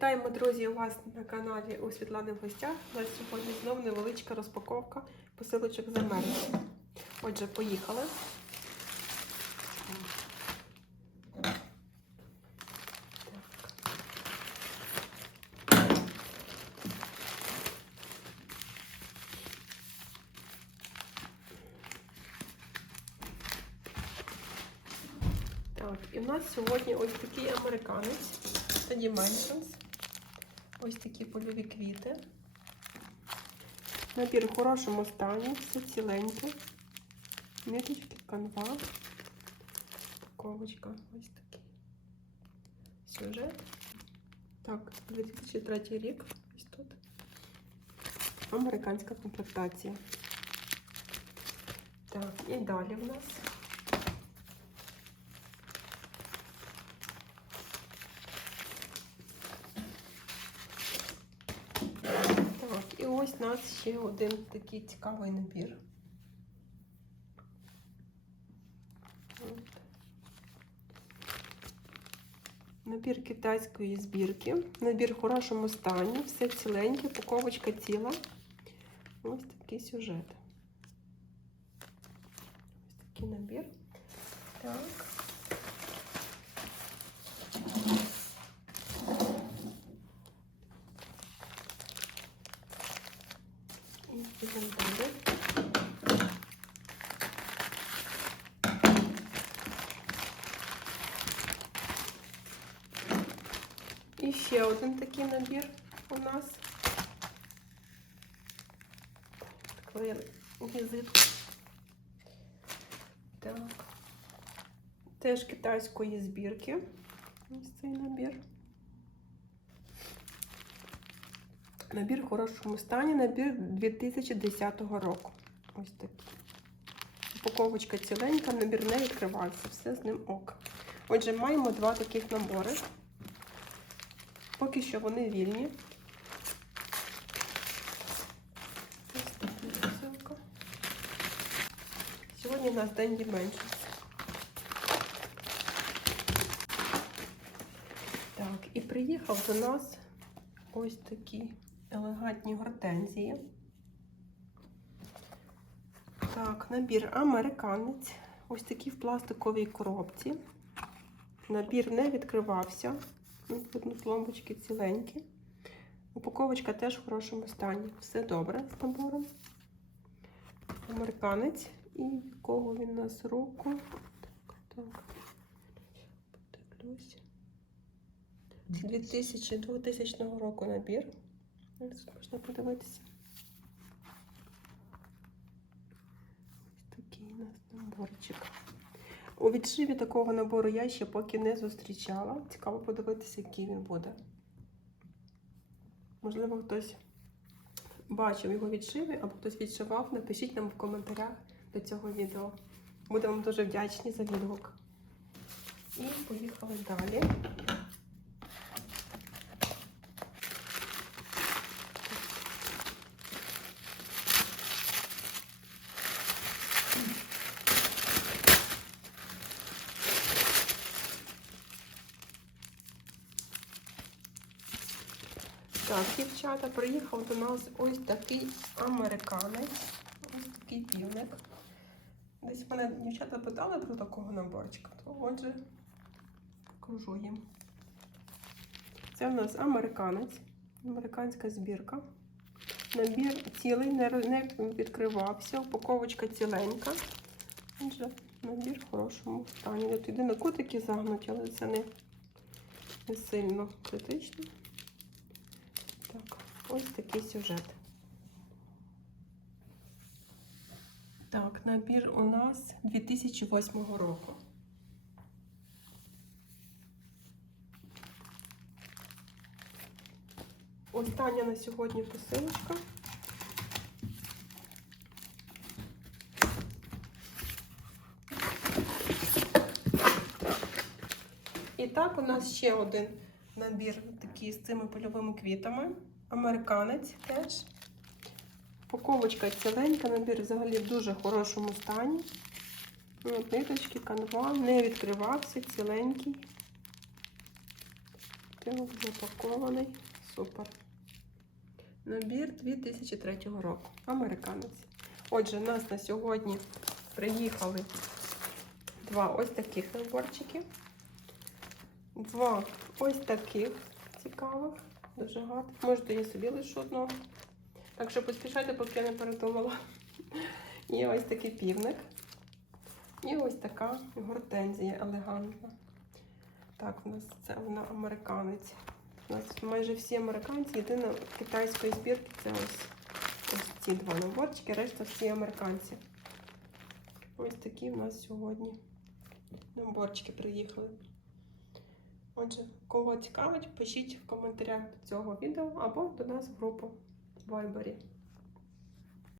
Вітаємо, друзі, у вас на каналі у Світлани в гостях. У нас сьогодні знову невеличка розпаковка посилочок з Америки. Отже, поїхали. Так, і в нас сьогодні ось такий американець. Це Dimensions. Ось такі польові квіти. Набір в хорошому стані, все ціленьке. Ниточки, канва. Упаковочка. Ось такий сюжет. Так, 2003 рік. Ось тут. Американська комплектація. Так, і далі в нас. Так, і ось у нас ще один такий цікавий набір. Набір китайської збірки. Набір в хорошому стані, все ціленьке, упаковочка ціла. Ось такий сюжет. Ось такий набір. Так. Підемо. І один такий набір у нас. Такий візитка. Так. Теж китайської збірки. Ось цей набір. Набір в хорошому стані, набір 2010 року. Ось такий. Упаковочка ціленька, набір не відкривався, все з ним ок. Отже, маємо два таких набори. Поки що вони вільні. Ось така посилка. Сьогодні у нас день Dimensions. Так, і приїхав до нас ось такі елегантні гортензії. Так, набір американець. Ось такий в пластиковій коробці. Набір не відкривався. Видно, пломбочки ціленькі. Упаковочка теж в хорошому стані. Все добре з набором. Американець. І якого він у нас року? Так, так. Подивлюсь. 2000, 2000 року набір. Тут можна подивитися. Ось такий у нас наборчик. У відшиві такого набору я ще поки не зустрічала. Цікаво подивитися, який він буде. Можливо, хтось бачив його відшиви або хтось відшивав. Напишіть нам в коментарях до цього відео. Будемо вам дуже вдячні за відгук. І поїхали далі. Так, дівчата, приїхав до нас ось такий американець. Ось такий півник. Десь мене дівчата питали про такого наборчика, то отже, покажу їм. Це в нас американець, американська збірка. Набір цілий, не, відкривався, упаковочка ціленька. Отже, набір в хорошому стані. От єдине котики загнуті, але це не, не сильно критично. Ось такий сюжет. Так, набір у нас 2008 року. Остання на сьогодні посилочка. І так, у нас ще один набір такий з цими польовими квітами. Американець теж. Упаковочка ціленька, набір взагалі в дуже хорошому стані. От, ниточки, канва, не відкривався, ціленький. пакунок запакований. Супер. Набір 2003 року. Американець. Отже, у нас на сьогодні приїхали два ось таких наборчики. Два ось таких цікавих. Дуже гарно. Можете я собі лишу одного. Так що поспішайте, поки я не передумала. Є ось такий півник. І ось така гортензія елегантна. Так, у нас це вона американець. У нас майже всі американці. Єдине китайської збірки це ось, ось ці два наборчики, решта всі американці. Ось такі в нас сьогодні наборчики приїхали. Отже, кого цікавить, пишіть в коментарях до цього відео або до нас в групу в Вайбері.